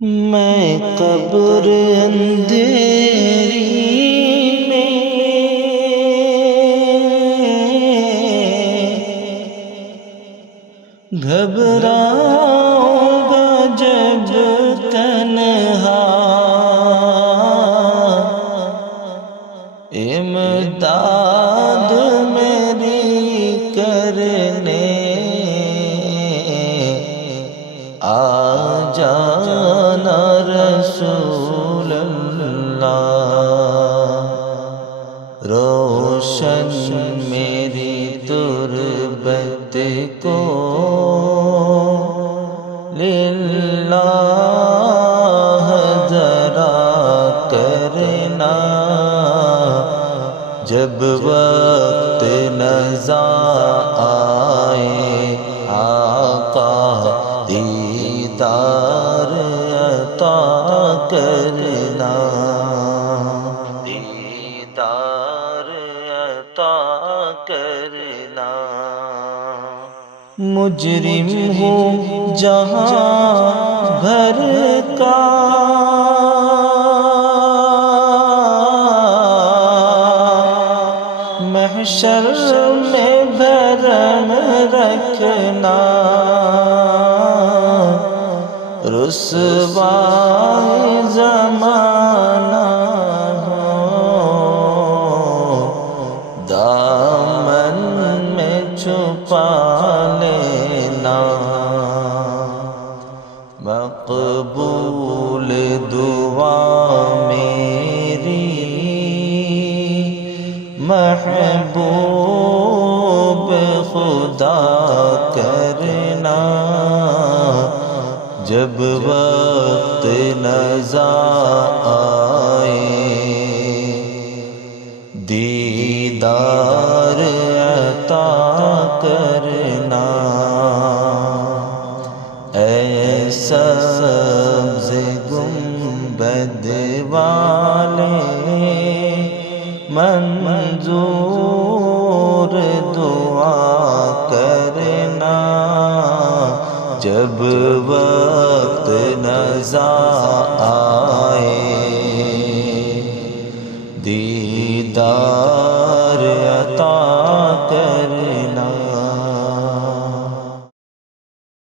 میں قبر اندھیری میں گھبراؤں گا جب تنہا، امداد میری کرنے آ جانا رسول اللہ، روشن میری تربت کو للہ ذرا کرنا، جب وقت نزا آئے آقا دیدار عطا کرنا، دیدار عطا کرنا۔ مجرم ہوں جہاں بھر کا، محشر میں بھرم رکھنا، رسوائی زمانہ ہو دامن میں چھپا لینا، مقبول دعا میری محبوب خدا کرنا، جب وقت نزا آئے دیدار عطا کرنا، اے سبز گنبد والے منظور دعا کرنا، جب وقت نزا آئے دیدار